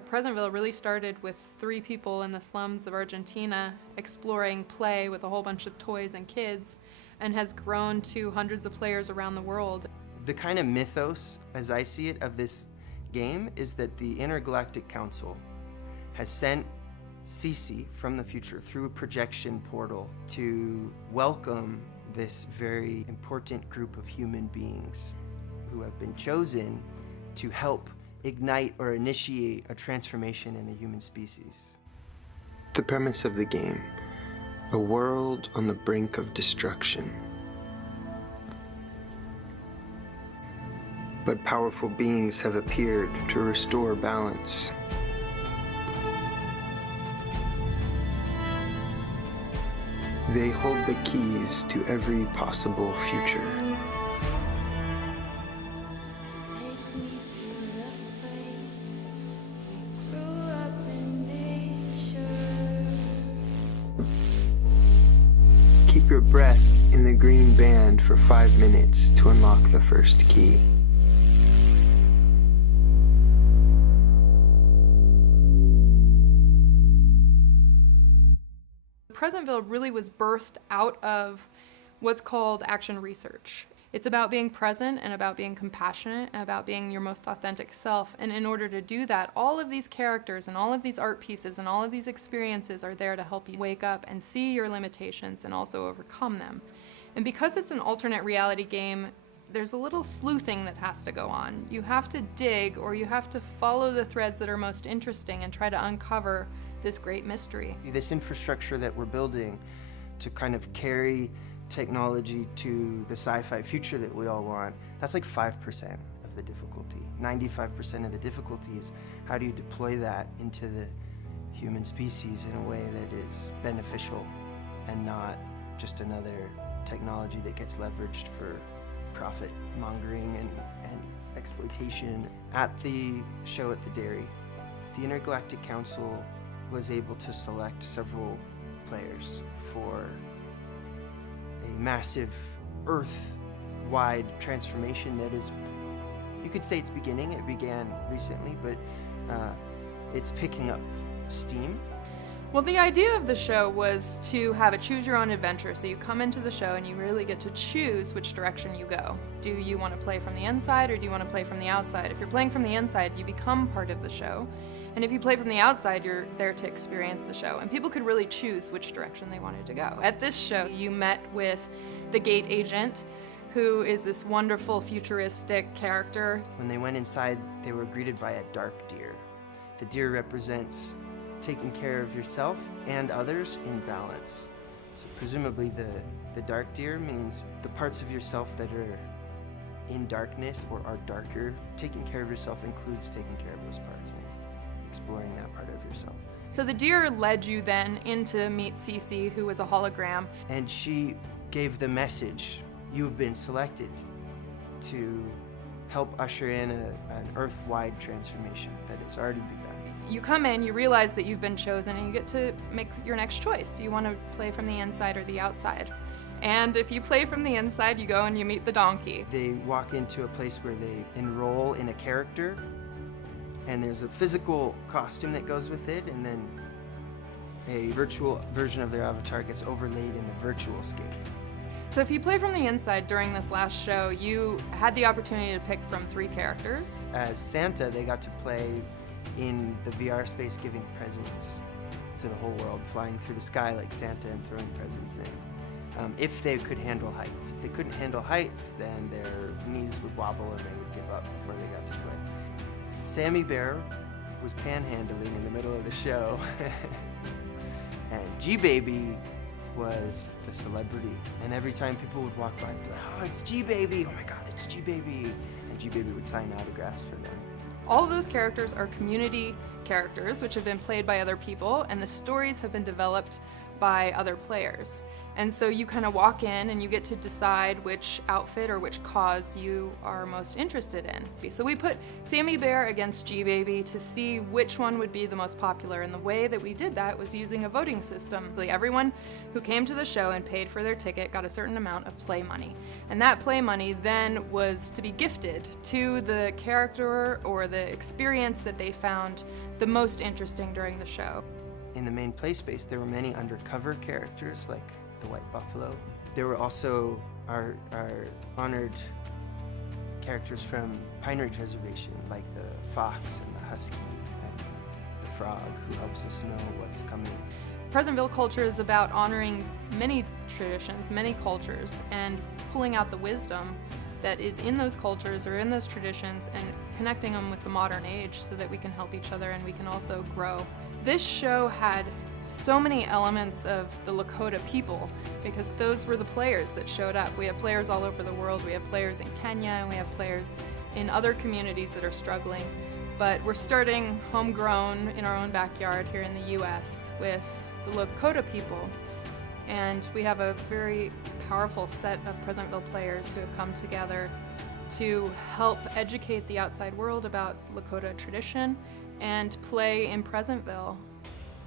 Presentville really started with 3 people in the slums of Argentina exploring play with a whole bunch of toys and kids, and has grown to hundreds of players around the world. The kind of mythos, as I see it, of this game is that the Intergalactic Council has sent Cece from the future through a projection portal to welcome this very important group of human beings who have been chosen to help ignite or initiate a transformation in the human species. The premise of the game, a world on the brink of destruction. But powerful beings have appeared to restore balance. They hold the keys to every possible future. Keep your breath in the green band for 5 minutes to unlock the first key. Presentville really was birthed out of what's called action research. It's about being present and about being compassionate and about being your most authentic self. And in order to do that, all of these characters and all of these art pieces and all of these experiences are there to help you wake up and see your limitations and also overcome them. And because it's an alternate reality game, there's a little sleuthing that has to go on. You have to dig, or you have to follow the threads that are most interesting and try to uncover this great mystery. This infrastructure that we're building to kind of carry technology to the sci-fi future that we all want, that's like 5% of the difficulty. 95% of the difficulty is how do you deploy that into the human species in a way that is beneficial and not just another technology that gets leveraged for profit mongering and exploitation. At the show at the dairy, the Intergalactic Council was able to select several players for a massive Earth-wide transformation that is, you could say it's beginning. It began recently, but it's picking up steam. Well, the idea of the show was to have a choose-your-own-adventure, so you come into the show and you really get to choose which direction you go. Do you want to play from the inside, or do you want to play from the outside? If you're playing from the inside, you become part of the show. And if you play from the outside, you're there to experience the show. And people could really choose which direction they wanted to go. At this show, you met with the gate agent, who is this wonderful futuristic character. When they went inside, they were greeted by a dark deer. The deer represents taking care of yourself and others in balance. So presumably the dark deer means the parts of yourself that are in darkness or are darker. Taking care of yourself includes taking care of those parts and exploring that part of yourself. So the deer led you then in to meet Cece, who was a hologram. And she gave the message, you've been selected to help usher in an Earth-wide transformation that has already begun. You come in, you realize that you've been chosen, and you get to make your next choice. Do you want to play from the inside or the outside? And if you play from the inside, you go and you meet the donkey. They walk into a place where they enroll in a character, and there's a physical costume that goes with it, and then a virtual version of their avatar gets overlaid in the virtual scape. So if you play from the inside during this last show, you had the opportunity to pick from 3 characters. As Santa, they got to play in the VR space, giving presents to the whole world, flying through the sky like Santa and throwing presents in. If they could handle heights. If they couldn't handle heights, then their knees would wobble and they would give up before they got to play. Sammy Bear was panhandling in the middle of the show. And G-Baby was the celebrity. And every time people would walk by, they'd be like, oh, it's G-Baby, oh my God, it's G-Baby. And G-Baby would sign autographs for them. All of those characters are community characters, which have been played by other people, and the stories have been developed by other players. And so you kind of walk in and you get to decide which outfit or which cause you are most interested in. So we put Sammy Bear against G-Baby to see which one would be the most popular, and the way that we did that was using a voting system. Everyone who came to the show and paid for their ticket got a certain amount of play money. And that play money then was to be gifted to the character or the experience that they found the most interesting during the show. In the main play space, there were many undercover characters like the White Buffalo. There were also our honored characters from Pine Ridge Reservation, like the fox and the husky and the frog, who helps us know what's coming. Presentville culture is about honoring many traditions, many cultures, and pulling out the wisdom that is in those cultures or in those traditions and connecting them with the modern age so that we can help each other and we can also grow. This show had so many elements of the Lakota people because those were the players that showed up. We have players all over the world. We have players in Kenya and we have players in other communities that are struggling. But we're starting homegrown in our own backyard here in the US with the Lakota people. And we have a very powerful set of Presentville players who have come together to help educate the outside world about Lakota tradition and play in Presentville.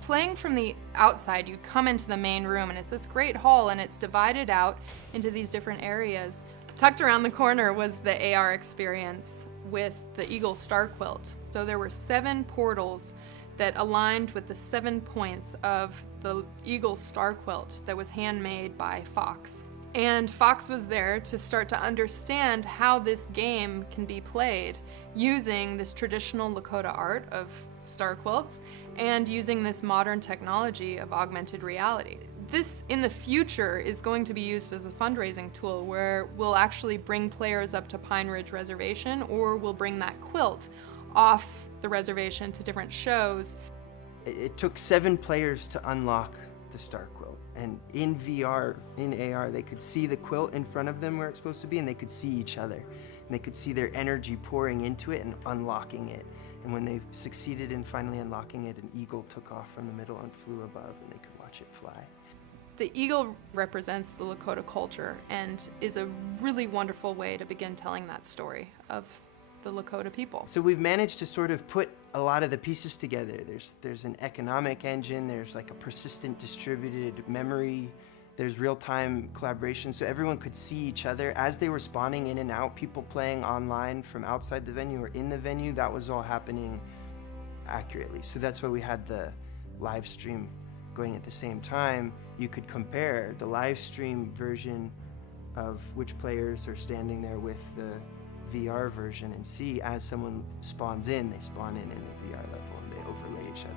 Playing from the outside, you come into the main room and it's this great hall and it's divided out into these different areas. Tucked around the corner was the AR experience with the Eagle Star Quilt. So there were 7 portals that aligned with the 7 points of the Eagle Star Quilt that was handmade by Fox. And Fox was there to start to understand how this game can be played using this traditional Lakota art of star quilts and using this modern technology of augmented reality. This, in the future, is going to be used as a fundraising tool where we'll actually bring players up to Pine Ridge Reservation, or we'll bring that quilt off the reservation to different shows. It took 7 players to unlock the star quilt. And in VR, in AR, they could see the quilt in front of them where it's supposed to be, and they could see each other. And they could see their energy pouring into it and unlocking it. And when they succeeded in finally unlocking it, an eagle took off from the middle and flew above, and they could watch it fly. The eagle represents the Lakota culture and is a really wonderful way to begin telling that story of the Lakota people. So we've managed to sort of put a lot of the pieces together. There's an economic engine, there's like a persistent distributed memory, there's real-time collaboration, so everyone could see each other as they were spawning in and out, people playing online from outside the venue or in the venue. That was all happening accurately. So that's why we had the live stream going at the same time. You could compare the live stream version of which players are standing there with the VR version and see as someone spawns in, they spawn in the VR level and they overlay each other.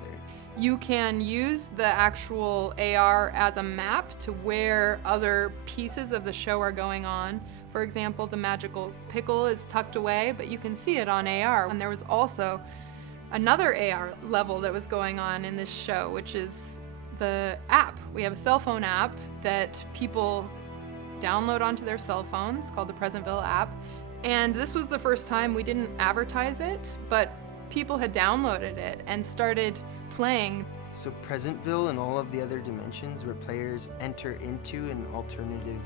You can use the actual AR as a map to where other pieces of the show are going on. For example, the magical pickle is tucked away, but you can see it on AR. And there was also another AR level that was going on in this show, which is the app. We have a cell phone app that people download onto their cell phones called the Presentville app. And this was the first time we didn't advertise it, but people had downloaded it and started playing. So Presentville and all of the other dimensions where players enter into an alternative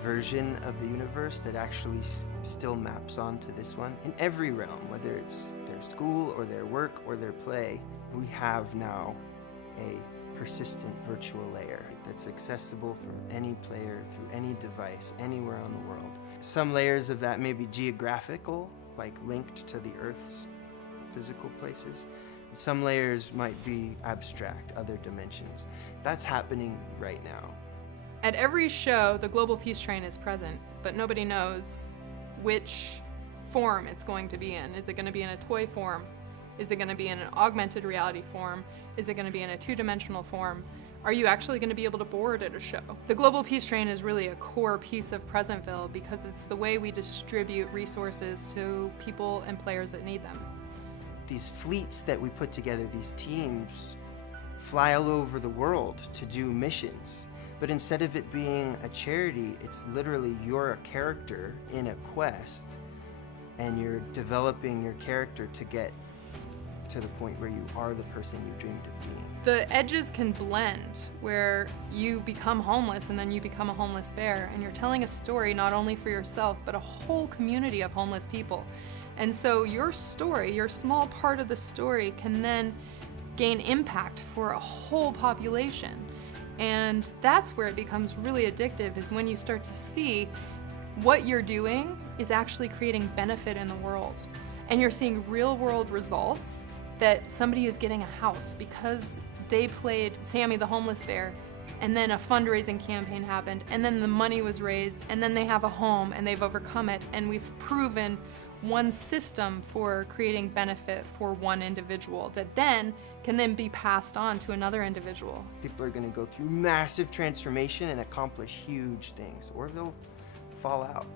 version of the universe that actually still maps onto this one. In every realm, whether it's their school or their work or their play, we have now a persistent virtual layer that's accessible from any player through any device anywhere on the world. Some layers of that may be geographical, like linked to the Earth's physical places. Some layers might be abstract, other dimensions. That's happening right now. At every show, the Global Peace Train is present, but nobody knows which form it's going to be in. Is it going to be in a toy form? Is it going to be in an augmented reality form? Is it going to be in a 2-dimensional form? Are you actually going to be able to board at a show? The Global Peace Train is really a core piece of Presentville because it's the way we distribute resources to people and players that need them. These fleets that we put together, these teams, fly all over the world to do missions. But instead of it being a charity, it's literally you're a character in a quest and you're developing your character to get to the point where you are the person you dreamed of being. The edges can blend where you become homeless and then you become a homeless bear, and you're telling a story not only for yourself but a whole community of homeless people. And so your story, your small part of the story, can then gain impact for a whole population. And that's where it becomes really addictive, is when you start to see what you're doing is actually creating benefit in the world. And you're seeing real world results, that somebody is getting a house because they played Sammy the homeless bear, and then a fundraising campaign happened, and then the money was raised, and then they have a home and they've overcome it, and we've proven one system for creating benefit for one individual that then can then be passed on to another individual. People are going to go through massive transformation and accomplish huge things, or they'll fall out.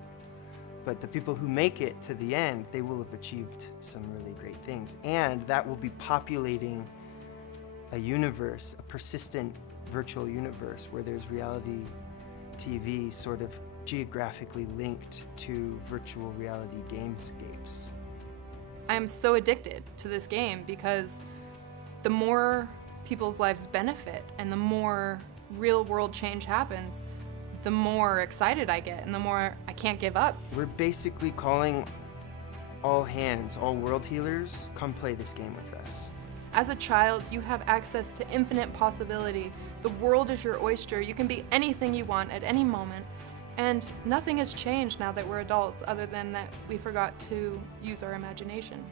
But the people who make it to the end, they will have achieved some really great things. And that will be populating a universe, a persistent virtual universe where there's reality TV sort of geographically linked to virtual reality gamescapes. I'm so addicted to this game because the more people's lives benefit and the more real world change happens, the more excited I get and the more I can't give up. We're basically calling all hands, all world healers, come play this game with us. As a child, you have access to infinite possibility. The world is your oyster. You can be anything you want at any moment. And nothing has changed now that we're adults, other than that we forgot to use our imagination.